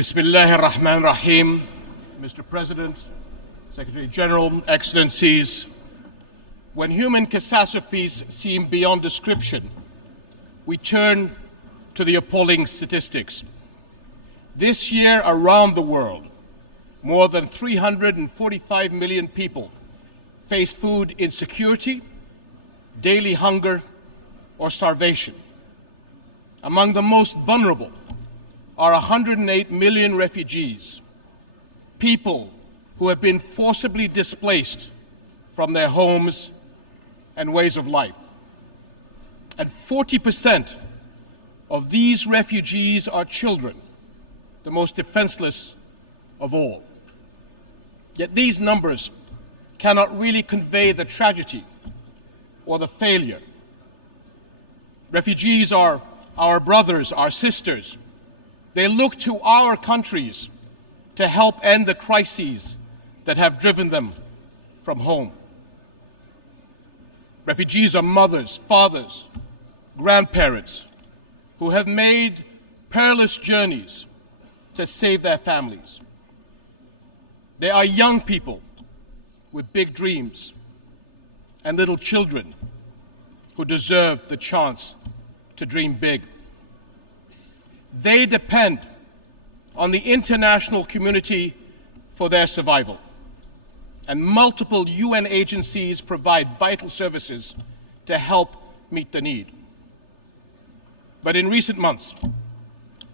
Bismillah ar-Rahman ar-Rahim. Mr. President, Secretary General, Excellencies, when human catastrophes seem beyond description, we turn to the appalling statistics. This year around the world, more than 345 million people face food insecurity, daily hunger, or starvation. Among the most vulnerable are 108 million refugees, people who have been forcibly displaced from their homes and ways of life. And 40% of these refugees are children, the most defenseless of all. Yet these numbers cannot really convey the tragedy or the failure. Refugees are our brothers, our sisters. They look to our countries to help end the crises that have driven them from home. Refugees are mothers, fathers, grandparents who have made perilous journeys to save their families. They are young people with big dreams and little children who deserve the chance to dream big. They depend on the international community for their survival, and multiple UN agencies provide vital services to help meet the need. But in recent months,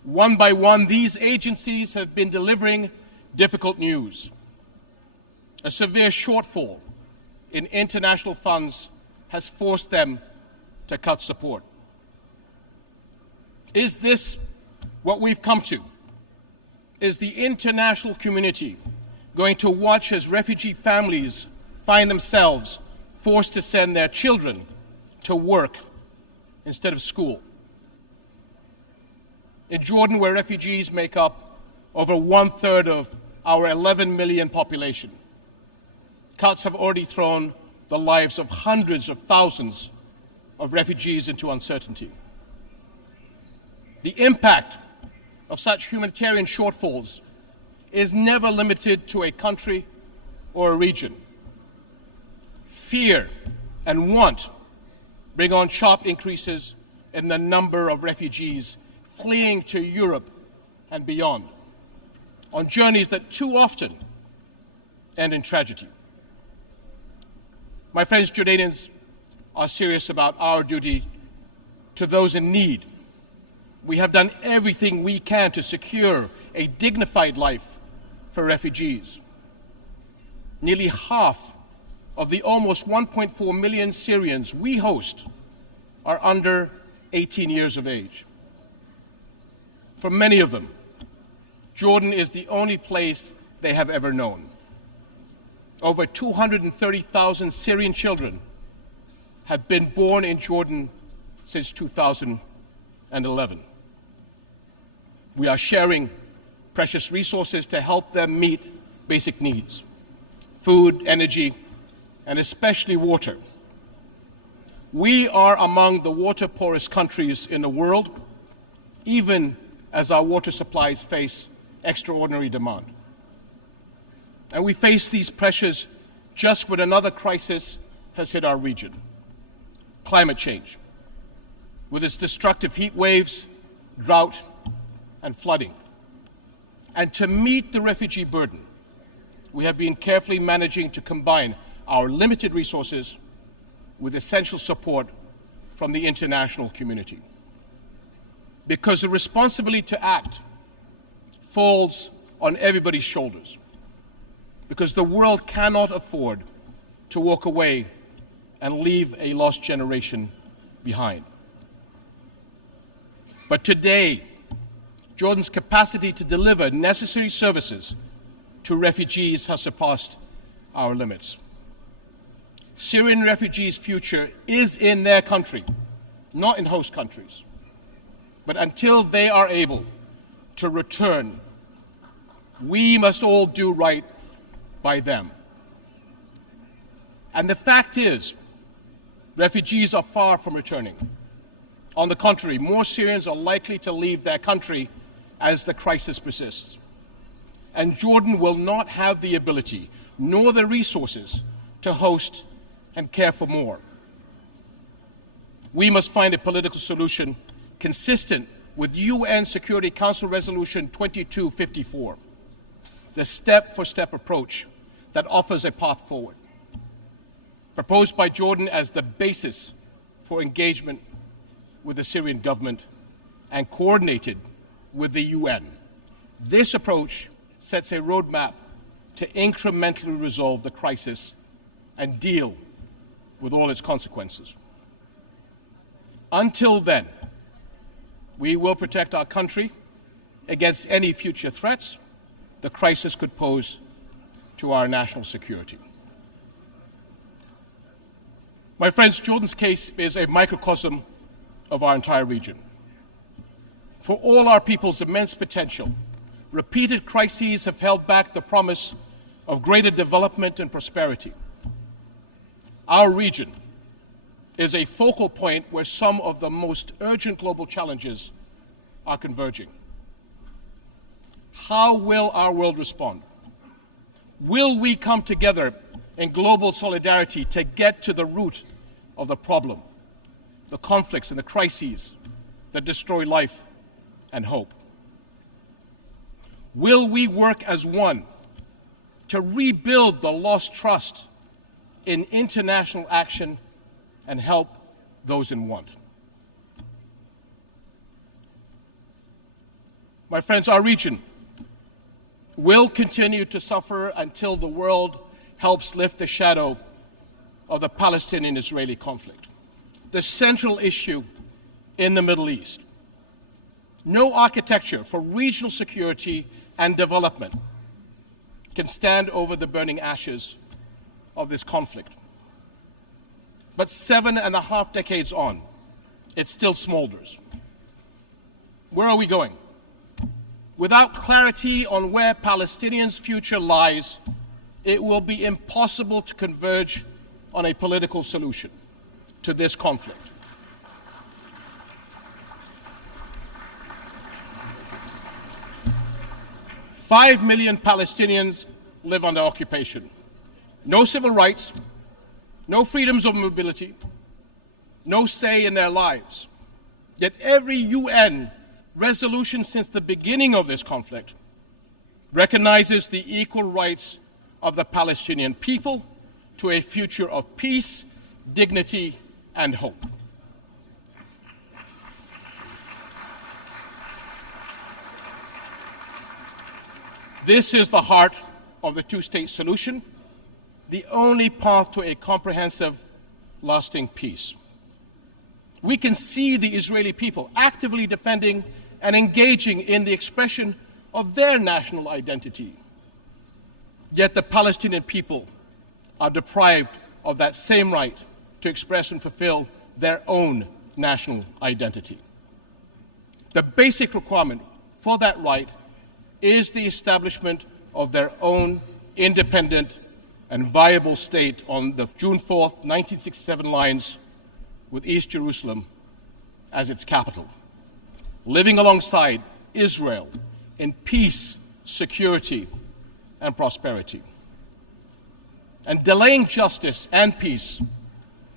one by one, these agencies have been delivering difficult news. A severe shortfall in international funds has forced them to cut support. Is this what we've come to? Is the international community going to watch as refugee families find themselves forced to send their children to work instead of school? In Jordan, where refugees make up over 1/3 of our 11 million population, cuts have already thrown the lives of hundreds of thousands of refugees into uncertainty. The impact of such humanitarian shortfalls is never limited to a country or a region. Fear and want bring on sharp increases in the number of refugees fleeing to Europe and beyond, on journeys that too often end in tragedy. My friends, Jordanians are serious about our duty to those in need. We have done everything we can to secure a dignified life for refugees. Nearly half of the almost 1.4 million Syrians we host are under 18 years of age. For many of them, Jordan is the only place they have ever known. Over 230,000 Syrian children have been born in Jordan since 2011. We are sharing precious resources to help them meet basic needs: food, energy, and especially water. We are among the water-poorest countries in the world, even as our water supplies face extraordinary demand. And we face these pressures just when another crisis has hit our region: climate change, with its destructive heat waves, drought, and flooding. And to meet the refugee burden, we have been carefully managing to combine our limited resources with essential support from the international community. Because the responsibility to act falls on everybody's shoulders. Because the world cannot afford to walk away and leave a lost generation behind. But today, Jordan's capacity to deliver necessary services to refugees has surpassed our limits. Syrian refugees' future is in their country, not in host countries. But until they are able to return, we must all do right by them. And the fact is, refugees are far from returning. On the contrary, more Syrians are likely to leave their country as the crisis persists. And Jordan will not have the ability nor the resources to host and care for more. We must find a political solution consistent with UN Security Council Resolution 2254, the step-for-step approach that offers a path forward, proposed by Jordan as the basis for engagement with the Syrian government and coordinated with the UN. This approach sets a roadmap to incrementally resolve the crisis and deal with all its consequences. Until then, we will protect our country against any future threats the crisis could pose to our national security. My friends, Jordan's case is a microcosm of our entire region. For all our people's immense potential, repeated crises have held back the promise of greater development and prosperity. Our region is a focal point where some of the most urgent global challenges are converging. How will our world respond? Will we come together in global solidarity to get to the root of the problem, the conflicts and the crises that destroy life and hope? Will we work as one to rebuild the lost trust in international action and help those in want? My friends, our region will continue to suffer until the world helps lift the shadow of the Palestinian-Israeli conflict, the central issue in the Middle East. No architecture for regional security and development can stand over the burning ashes of this conflict. But 7.5 decades on, it still smolders. Where are we going? Without clarity on where Palestinians' future lies, it will be impossible to converge on a political solution to this conflict. Five million Palestinians live under occupation. No civil rights, no freedoms of mobility, no say in their lives. Yet every UN resolution since the beginning of this conflict recognizes the equal rights of the Palestinian people to a future of peace, dignity, and hope. This is the heart of the two-state solution, the only path to a comprehensive, lasting peace. We can see the Israeli people actively defending and engaging in the expression of their national identity. Yet the Palestinian people are deprived of that same right to express and fulfill their own national identity. The basic requirement for that right is the establishment of their own independent and viable state on the June 4th, 1967 lines, with East Jerusalem as its capital, living alongside Israel in peace, security, and prosperity. And delaying justice and peace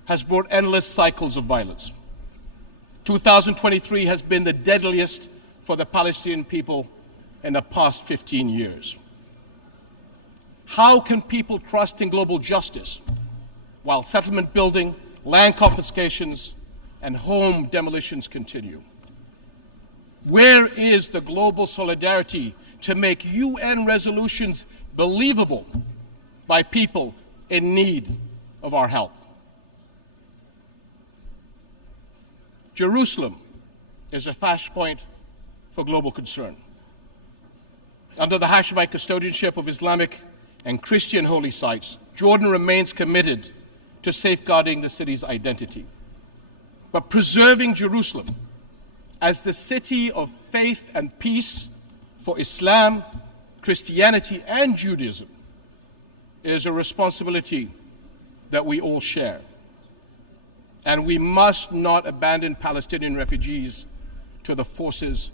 has brought endless cycles of violence. 2023 has been the deadliest for the Palestinian people in the past 15 years. How can people trust in global justice while settlement building, land confiscations, and home demolitions continue? Where is the global solidarity to make UN resolutions believable by people in need of our help? Jerusalem is a flashpoint for global concern. Under the Hashemite custodianship of Islamic and Christian holy sites, Jordan remains committed to safeguarding the city's identity. But preserving Jerusalem as the city of faith and peace for Islam, Christianity, and Judaism is a responsibility that we all share. And we must not abandon Palestinian refugees to the forces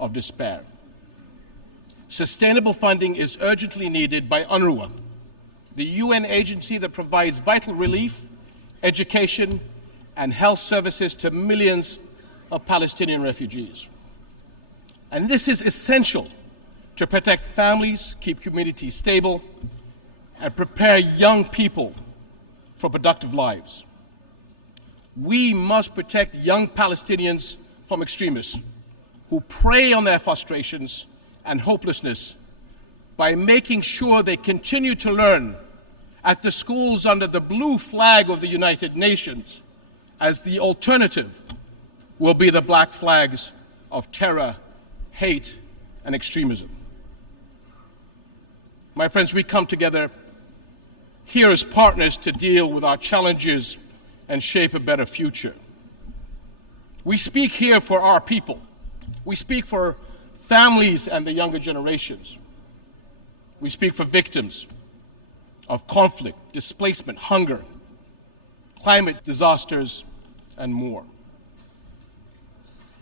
of despair. Sustainable funding is urgently needed by UNRWA, the UN agency that provides vital relief, education, and health services to millions of Palestinian refugees. And this is essential to protect families, keep communities stable, and prepare young people for productive lives. We must protect young Palestinians from extremists who prey on their frustrations and hopelessness by making sure they continue to learn at the schools under the blue flag of the United Nations, as the alternative will be the black flags of terror, hate, and extremism. My friends, we come together here as partners to deal with our challenges and shape a better future. We speak here for our people. We speak for families and the younger generations. We speak for victims of conflict, displacement, hunger, climate disasters, and more.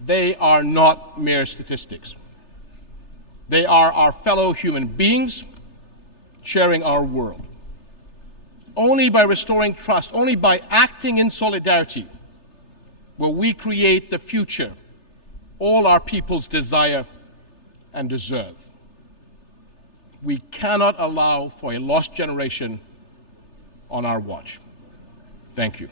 They are not mere statistics. They are our fellow human beings sharing our world. Only by restoring trust, only by acting in solidarity, will we create the future all our peoples desire and deserve. We cannot allow for a lost generation on our watch. Thank you.